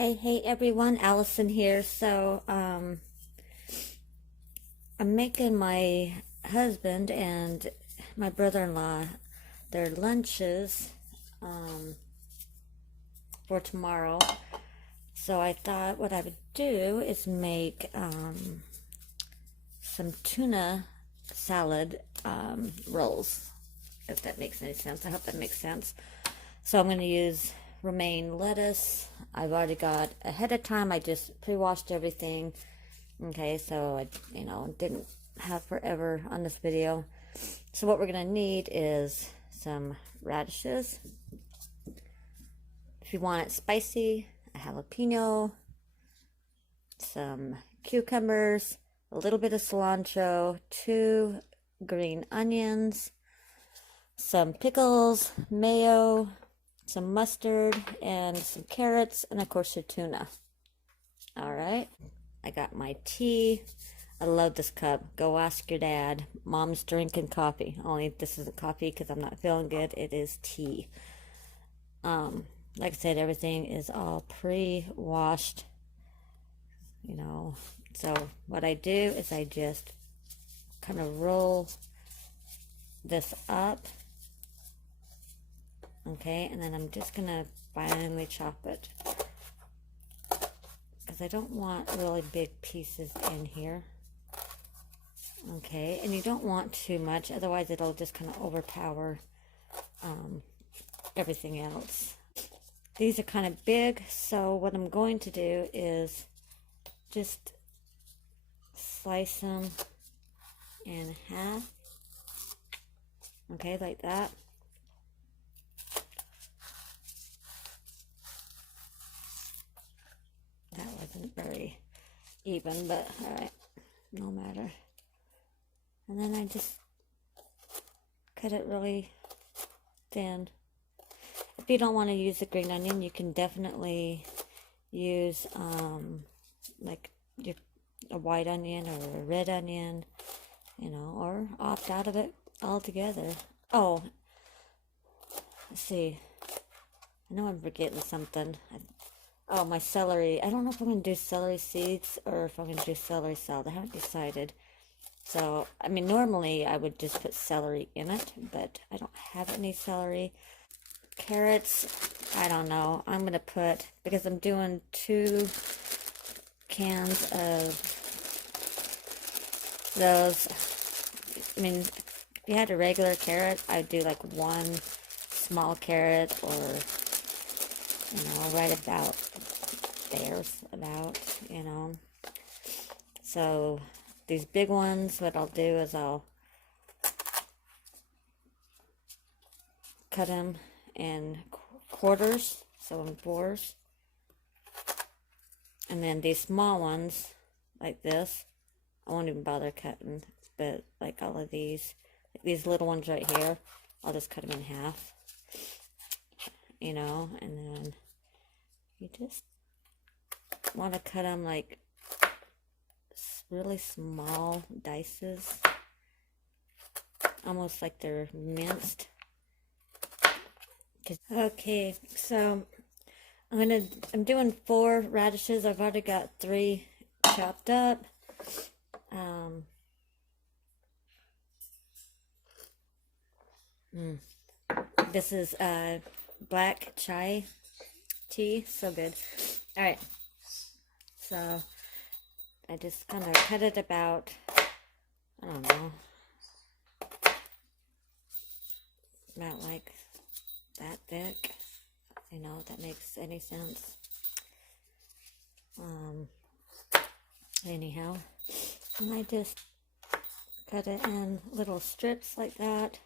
Hey everyone, Allison here. I'm making my husband and my brother-in-law their lunches for tomorrow. So I thought what I would do is make some tuna salad rolls, if that makes any sense. I hope that makes sense. So I'm going to use romaine lettuce. I've already got ahead of time. I just pre-washed everything. Okay, so I didn't have forever on this video. So what we're going to need is some radishes. If you want it spicy, a jalapeno, some cucumbers, a little bit of cilantro, 2 green onions, some pickles, mayo, some mustard, and some carrots, and of course your tuna. All right, I got my tea. I love this cup. Go ask your dad. Mom's drinking coffee. Only this isn't coffee because I'm not feeling good. It is tea. Like I said, everything is all pre-washed. So what I do is I just kind of roll this up. Okay, and then I'm just gonna finely chop it because I don't want really big pieces in here. Okay, and you don't want too much, otherwise it'll just kind of overpower everything else. These are kind of big, so what I'm going to do is just slice them in half. Okay, like that. That wasn't very even, but alright, no matter. And then I just cut it really thin. If you don't want to use the green onion, you can definitely use like a white onion or a red onion, or opt out of it altogether. Oh, let's see. I know I'm forgetting something. Oh, my celery. I don't know if I'm going to do celery seeds or if I'm going to do celery salad. I haven't decided. So, I mean, normally I would just put celery in it, but I don't have any celery. Carrots, I don't know. I'm going to put, because I'm doing 2 cans of those. I mean, if you had a regular carrot, I'd do like 1 small carrot, or, right about there's about, So these big ones, what I'll do is I'll cut them in quarters, so in 4s. And then these small ones, like this, I won't even bother cutting, but like all of these, like these little ones right here, I'll just cut them in half, and then you just want to cut them like really small dices, almost like they're minced. Okay, so I'm doing 4 radishes. I've already got 3 chopped up. This is black chai tea, so good. All right, so I just kind of cut it about, I don't know, about like that thick, if that makes any sense. Anyhow, and I just cut it in little strips like that.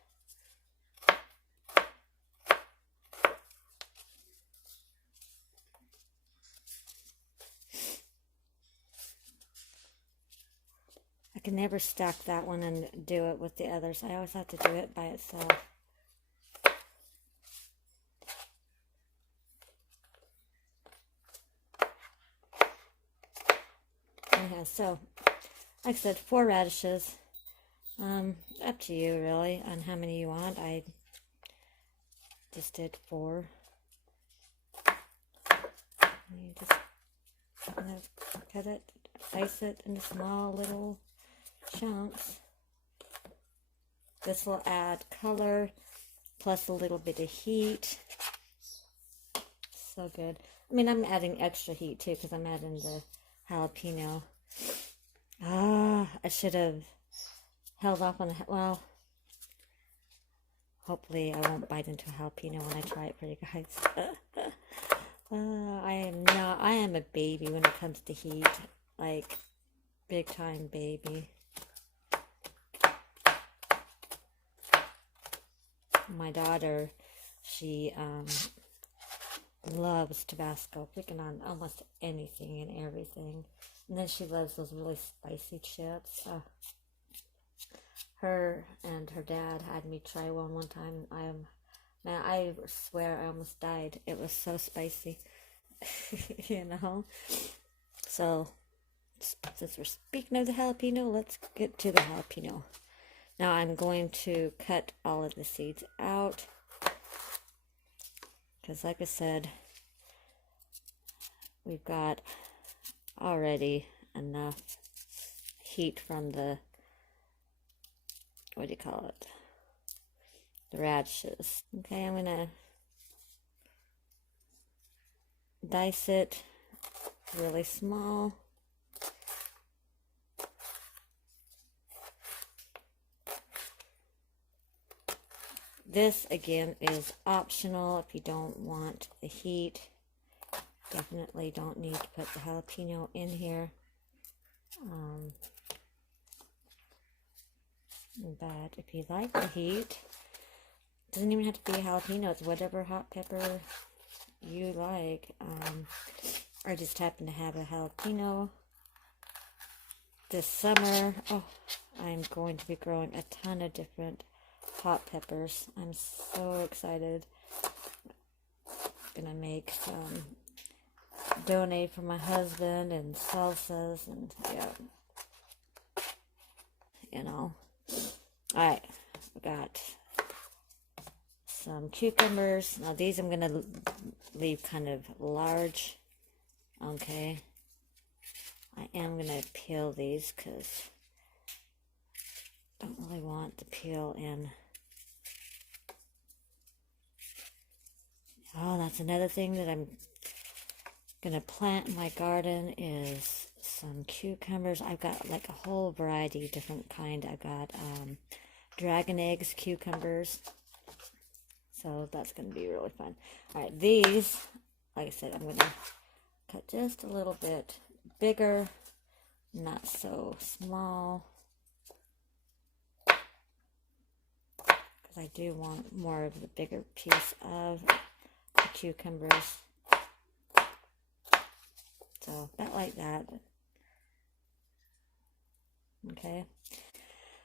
I can never stack that one and do it with the others. I always have to do it by itself. Okay, so like I said, 4 radishes. Up to you really on how many you want. I just did 4. And you just cut it, dice it into small little chunks. This will add color plus a little bit of heat. So good. I mean, I'm adding extra heat too because I'm adding the jalapeno. I should have held off on the, well, hopefully I won't bite into a jalapeno when I try it for you guys. I am a baby when it comes to heat. Like, big time baby. My daughter, she loves Tabasco, picking on almost anything and everything. And then she loves those really spicy chips. Her and her dad had me try one time. Man, I swear I almost died. It was so spicy. You know? So, since we're speaking of the jalapeno, let's get to the jalapeno. Now I'm going to cut all of the seeds out. Because like I said, we've got already enough heat from the, what do you call it? The radishes. Okay, I'm gonna dice it really small. This again is optional if you don't want the heat. Definitely don't need to put the jalapeno in here. But if you like the heat, it doesn't even have to be a jalapeno. It's whatever hot pepper you like. I just happen to have a jalapeno this summer. Oh, I'm going to be growing a ton of different hot peppers. I'm so excited. Gonna make some, donate for my husband and salsas and yeah, you know. All right, we got some cucumbers. Now these I'm gonna leave kind of large. Okay, I am gonna peel these because I don't really want the peel in. Oh, that's another thing that I'm gonna plant in my garden is some cucumbers. I've got like a whole variety of different kind. I've got dragon eggs cucumbers. So that's gonna be really fun. All right, these, like I said, I'm gonna cut just a little bit bigger, not so small. Because I do want more of the bigger piece of the cucumbers. So, about like that. Okay.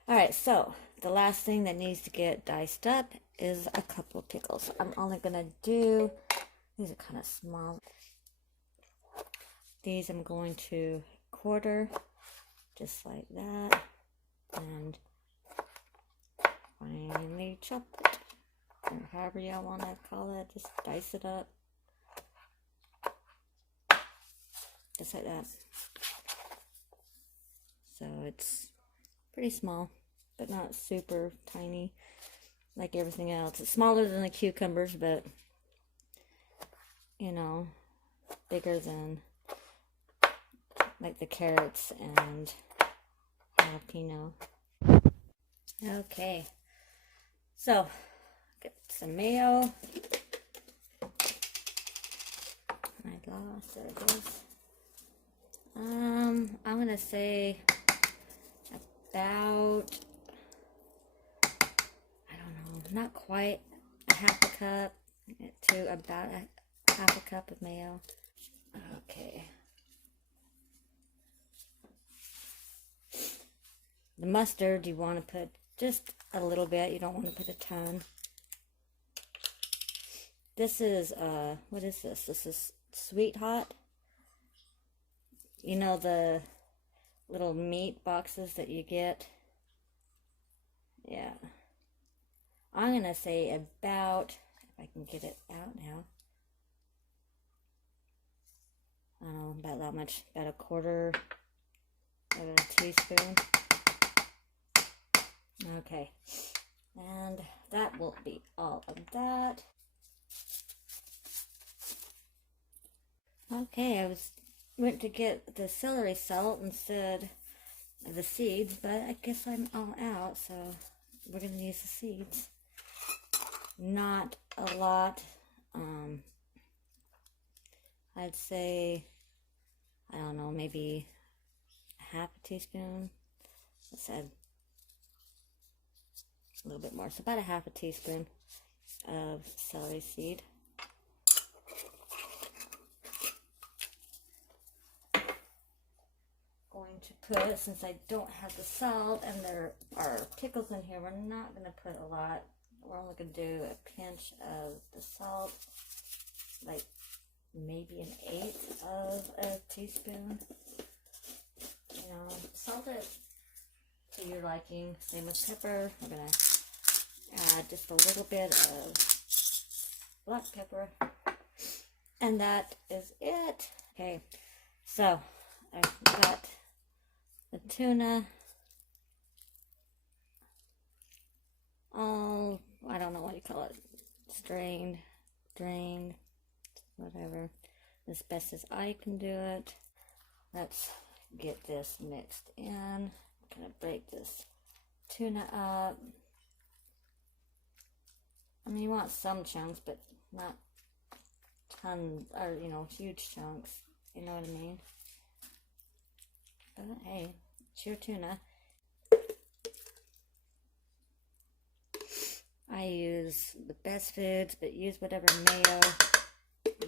Alright, so the last thing that needs to get diced up is a couple of pickles. I'm only going to do, these are kind of small. These I'm going to quarter, just like that. And finely chop it. Or however y'all want to call it, just dice it up. Just like that. So it's pretty small, but not super tiny like everything else. It's smaller than the cucumbers, but you know, bigger than like the carrots and jalapeno. Okay, so get some mayo. My gosh, there it is. I'm gonna say about, I don't know, not quite a half a cup to about a half a cup of mayo. Okay. The mustard, you want to put just a little bit. You don't want to put a ton. This is, what is this? This is Sweet Hot. You know the little meat boxes that you get? Yeah. I'm going to say about, if I can get it out now. about that much, about a quarter of a teaspoon. Okay, and that will be all of that. Okay, I went to get the celery salt instead of the seeds, but I guess I'm all out, so we're gonna use the seeds. Not a lot. I'd say, I don't know, maybe half a teaspoon. I said a little bit more, so about a half a teaspoon of celery seed. Going to put, since I don't have the salt and there are pickles in here, we're not going to put a lot. We're only going to do a pinch of the salt, like maybe 1/8 of a teaspoon. You know, salt it to your liking. Same with pepper. We're going to add just a little bit of black pepper. And that is it. Okay, so I've got the tuna all, I don't know what you call it, strained, drained, whatever, as best as I can do it. Let's get this mixed in. I'm gonna break this tuna up. I mean, you want some chunks, but not tons, or, you know, huge chunks. You know what I mean? But hey, it's your tuna. I use the best foods, but use whatever mayo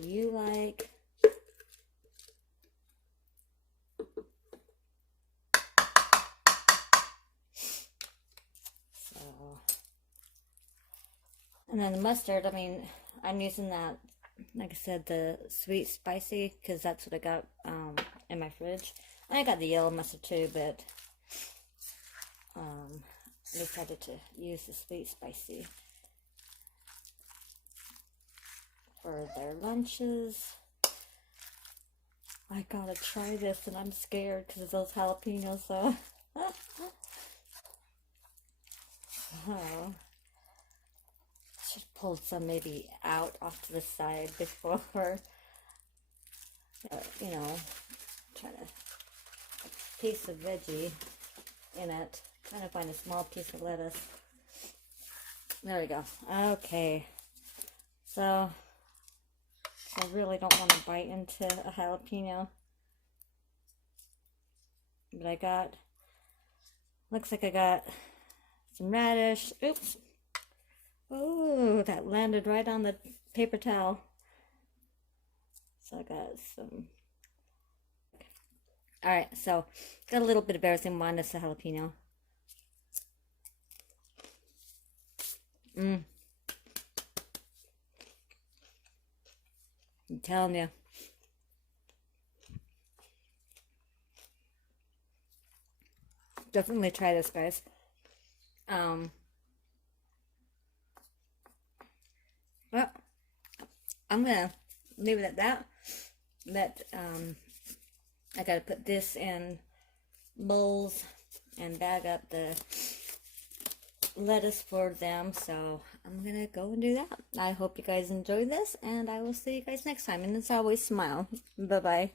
you like. So, and then the mustard, I mean, I'm using that, like I said, the sweet spicy, because that's what I got in my fridge. I got the yellow mustard too, but decided to use the sweet spicy for their lunches. I gotta try this, and I'm scared because of those jalapenos, so. Oh. Should pull some maybe out off to the side before, you know, try to piece of veggie in it. Trying to find a small piece of lettuce. There we go. Okay. So I really don't want to bite into a jalapeno. But I got, looks like I got some radish. Oops. Oh, that landed right on the paper towel. So I got some. Alright, so got a little bit of everything minus the jalapeno. I'm telling you. Definitely try this, guys. Well, I'm gonna leave it at that. But I gotta put this in bowls and bag up the lettuce for them, so I'm gonna go and do that. I hope you guys enjoyed this, and I will see you guys next time. And as always, smile. Bye bye.